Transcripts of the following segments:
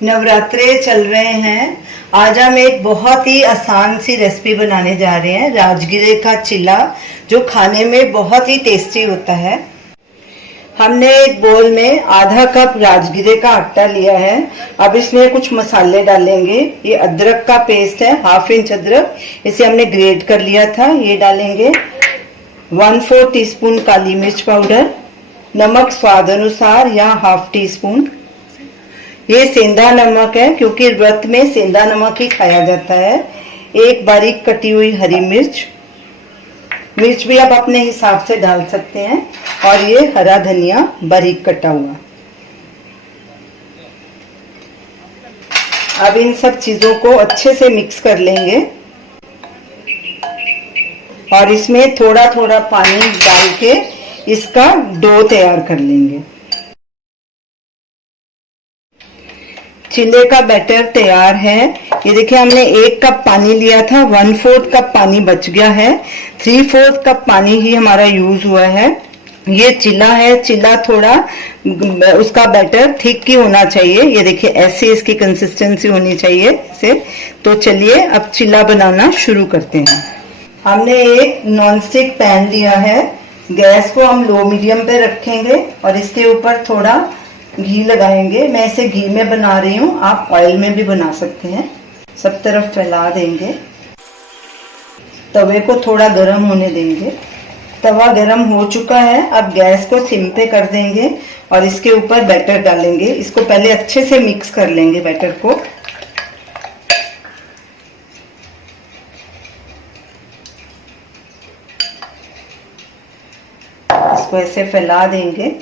नवरात्रे चल रहे हैं। आज हम एक बहुत ही आसान सी रेसिपी बनाने जा रहे हैं, राजगिरे का चिला, जो खाने में बहुत ही टेस्टी होता है। हमने एक बोल में आधा कप राजगिरे का आटा लिया है। अब इसमें कुछ मसाले डालेंगे। ये अदरक का पेस्ट है, हाफ इंच अदरक, इसे हमने ग्रेट कर लिया था, ये डालेंगे। 1/4 टीस्पून काली मिर्च पाउडर, नमक स्वाद अनुसार या हाफ टी स्पून। ये सेंधा नमक है, क्योंकि व्रत में सेंधा नमक ही खाया जाता है। एक बारीक कटी हुई हरी मिर्च, मिर्च भी आप अपने हिसाब से डाल सकते हैं। और ये हरा धनिया बारीक कटा हुआ। अब इन सब चीजों को अच्छे से मिक्स कर लेंगे और इसमें थोड़ा थोड़ा पानी डाल के इसका डो तैयार कर लेंगे। चिले का बैटर तैयार है। ये देखिए, हमने 1 कप पानी लिया था, 1/4 कप पानी बच गया है। 3/4 कप पानी ही हमारा यूज हुआ है। ये चिला है, चिला थोड़ा उसका बैटर थिक ही होना चाहिए। ये देखिए, ऐसे इसकी कंसिस्टेंसी होनी चाहिए इसे। तो चलिए अब चिला बनाना शुरू करते हैं। हमने एक नॉनस्टिक पैन लिया है। गैस को हम लो मीडियम पे रखेंगे और इसके ऊपर थोड़ा घी लगाएंगे। मैं इसे घी में बना रही हूँ, आप ऑयल में भी बना सकते हैं। सब तरफ फैला देंगे। तवे को थोड़ा गर्म होने देंगे। तवा गर्म हो चुका है। अब गैस को सिम पे कर देंगे और इसके ऊपर बैटर डालेंगे। इसको पहले अच्छे से मिक्स कर लेंगे बैटर को। इसको ऐसे फैला देंगे।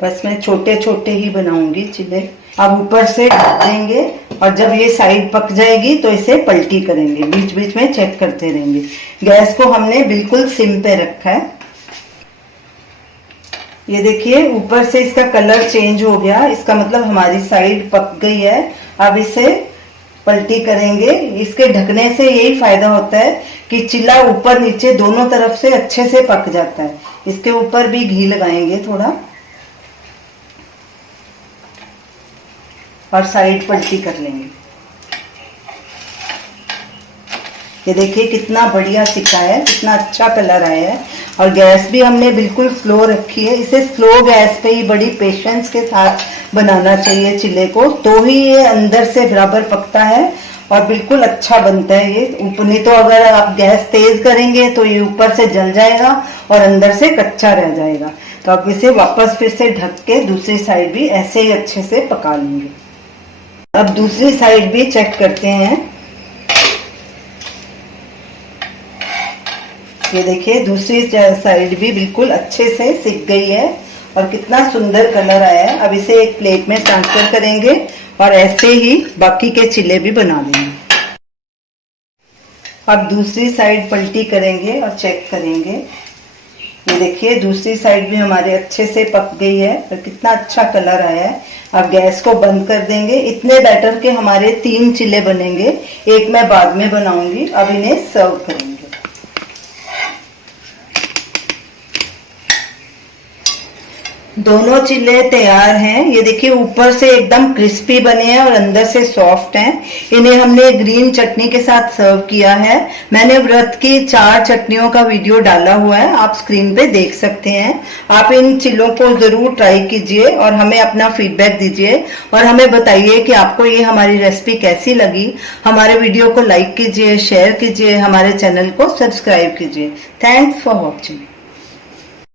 बस मैं छोटे छोटे ही बनाऊंगी चिले। अब ऊपर से ढक देंगे और जब ये साइड पक जाएगी तो इसे पलटी करेंगे। बीच बीच में चेक करते रहेंगे। गैस को हमने बिल्कुल सिम पे रखा है। ये देखिए, ऊपर से इसका कलर चेंज हो गया, इसका मतलब हमारी साइड पक गई है। अब इसे पलटी करेंगे। इसके ढकने से यही फायदा होता है कि चिला ऊपर नीचे दोनों तरफ से अच्छे से पक जाता है। इसके ऊपर भी घी लगाएंगे थोड़ा और साइड पलटी कर लेंगे। ये देखिए कितना बढ़िया सिका है, कितना अच्छा कलर आया है। और गैस भी हमने बिल्कुल स्लो रखी है। इसे स्लो गैस पे ही बड़ी पेशेंस के साथ बनाना चाहिए चिले को, तो ही ये अंदर से बराबर पकता है और बिल्कुल अच्छा बनता है ये। ऊपर नहीं तो अगर आप गैस तेज करेंगे तो ये ऊपर से जल जाएगा और अंदर से कच्चा रह जाएगा। तो अब इसे वापस फिर से ढक के दूसरी साइड भी ऐसे ही अच्छे से पका लेंगे। अब दूसरी साइड भी चेक करते हैं। ये देखिए, दूसरी साइड भी बिल्कुल अच्छे से सिक गई है और कितना सुंदर कलर आया है। अब इसे एक प्लेट में ट्रांसफर करेंगे और ऐसे ही बाकी के चिले भी बना लेंगे। अब दूसरी साइड पलटी करेंगे और चेक करेंगे। ये देखिए, दूसरी साइड भी हमारे अच्छे से पक गई है और कितना अच्छा कलर आया है। अब गैस को बंद कर देंगे। इतने बैटर के हमारे 3 चिले बनेंगे, एक मैं बाद में बनाऊंगी। अब इन्हें सर्व करेंगे। दोनों चिल्ले तैयार हैं। ये देखिए, ऊपर से एकदम क्रिस्पी बने हैं और अंदर से सॉफ्ट हैं। इन्हें हमने ग्रीन चटनी के साथ सर्व किया है। मैंने व्रत की 4 चटनियों का वीडियो डाला हुआ है, आप स्क्रीन पे देख सकते हैं। आप इन चिल्लों को जरूर ट्राई कीजिए और हमें अपना फीडबैक दीजिए और हमें बताइए कि आपको ये हमारी रेसिपी कैसी लगी। हमारे वीडियो को लाइक कीजिए, शेयर कीजिए, हमारे चैनल को सब्सक्राइब कीजिए। Thanks for watching.